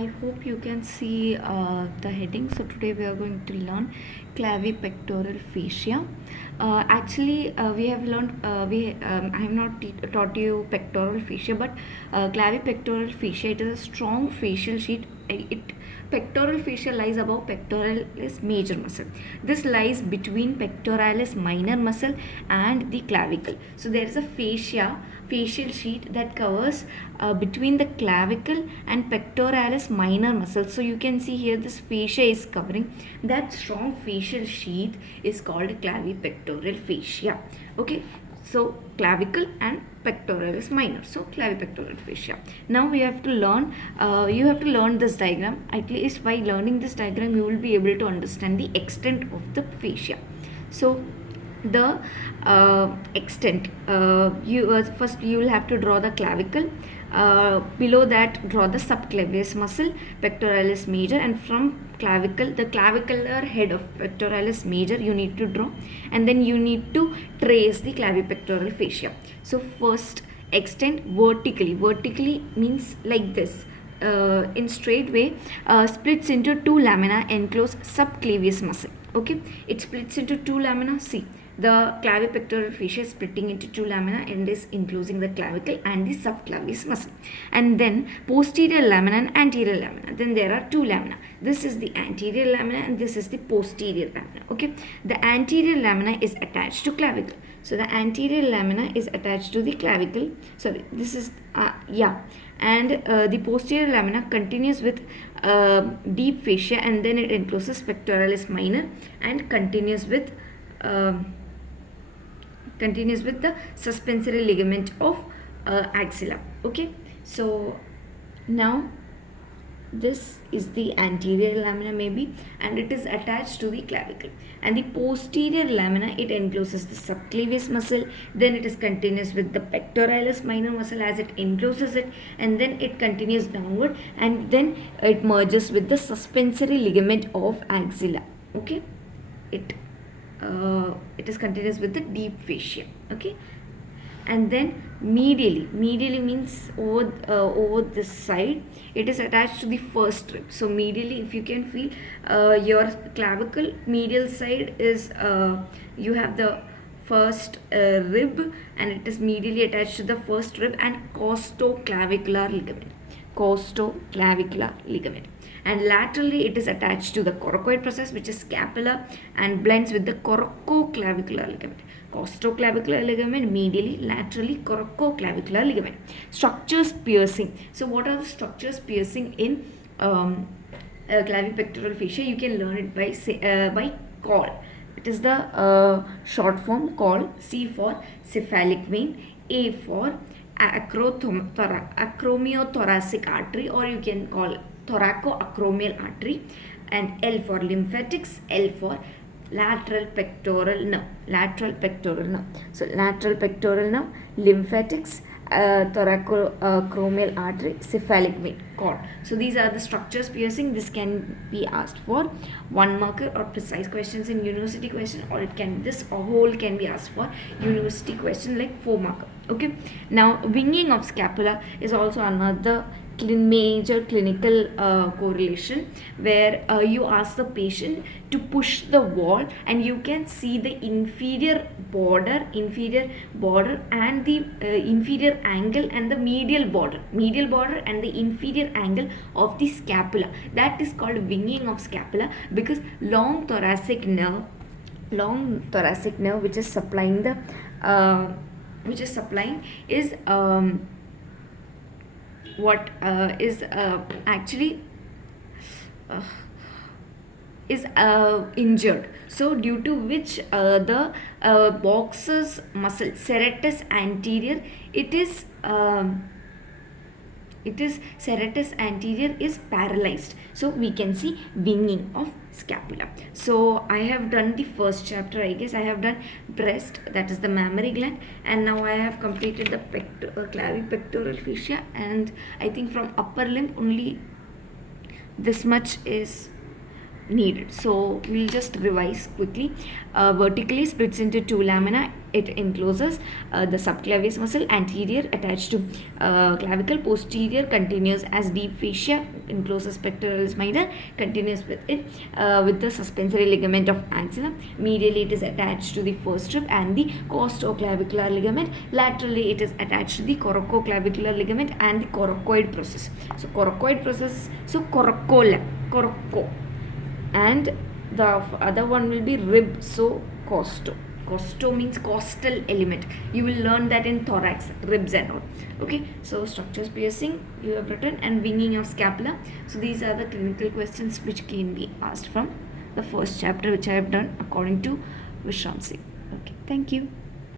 I hope you can see the heading. So today we are going to learn clavipectoral fascia. We have learned I have not taught you pectoral fascia, but clavipectoral fascia, it is a strong facial sheet. Pectoral fascia lies above pectoralis major muscle. This lies between pectoralis minor muscle and the clavicle. So there is a facial sheet that covers between the clavicle and pectoralis minor muscle. So you can see here this fascia is covering. That strong facial sheath is called clavipectoral fascia. Okay, so clavicle and pectoralis minor, so clavipectoral fascia. Now we have to learn you have to learn this diagram. At least by learning this diagram you will be able to understand the extent of the fascia. So the extent, first you will have to draw the clavicle. Below that, draw the subclavius muscle, pectoralis major, and from clavicle, the clavicular head of pectoralis major you need to draw, and then you need to trace the clavipectoral fascia. So first, extend vertically means like this. In straight way, splits into two lamina enclose subclavius muscle. Okay, it splits into two lamina. See, the clavipectoral fascia is splitting into two lamina and is enclosing the clavicle and the subclavius muscle. And then posterior lamina and anterior lamina. Then there are two lamina. This is the anterior lamina and this is the posterior lamina. Okay, the anterior lamina is attached to clavicle. So the anterior lamina is attached to the clavicle. Sorry, this is and the posterior lamina continues with deep fascia, and then it encloses pectoralis minor and continues with the suspensory ligament of axilla. Okay, so now this is the anterior lamina maybe, and it is attached to the clavicle, and the posterior lamina, it encloses the subclavius muscle, then it is continuous with the pectoralis minor muscle as it encloses it, and then it continues downward, and then it merges with the suspensory ligament of axilla. Okay, it is continuous with the deep fascia. Okay, and then medially means over this side, it is attached to the first rib. So medially, if you can feel your clavicle medial side is you have the first rib, and it is medially attached to the first rib and costoclavicular ligament, and laterally it is attached to the coracoid process, which is scapula, and blends with the coracoclavicular ligament. Costoclavicular ligament medially, laterally coracoclavicular ligament. Structures piercing. So what are the structures piercing in clavipectoral fascia? You can learn it by caul. It is the short form caul. C for cephalic vein, A for acromiothoracic artery, or you can call thoracoacromial artery, and L for lymphatics, L for lateral pectoral nerve. So lateral pectoral nerve, lymphatics, thoracoacromial artery, cephalic vein, cord. So these are the structures piercing. This can be asked for 1 marker or precise questions in university question, or this whole can be asked for university question like 4 marker. Okay, now winging of scapula is also another major clinical correlation, where you ask the patient to push the wall, and you can see the inferior border and the inferior angle, and the medial border and the inferior angle of the scapula. That is called winging of scapula, because long thoracic nerve which is supplying is injured. So due to which the boxer's muscle, serratus anterior, serratus anterior is paralyzed. So we can see winging of scapula. So I have done the first chapter. I guess I have done breast, that is the mammary gland, and now I have completed the clavipectoral fascia, and I think from upper limb only this much is needed. So we'll just revise quickly. Vertically splits into two lamina it encloses the subclavius muscle anterior attached to clavicle, posterior continues as deep fascia, encloses pectoralis minor, continues with it with the suspensory ligament of axilla. Medially it is attached to the first rib and the costoclavicular ligament. Laterally it is attached to the coracoclavicular ligament and the coracoid process. So coracoid process, so coracola, coraco, and the other one will be rib, so costo. Costo means costal element. You will learn that in thorax, ribs and all. Okay, so structures piercing you have written, and winging of scapula. So these are the clinical questions which can be asked from the first chapter which I have done according to Vishramsi. Okay, thank you.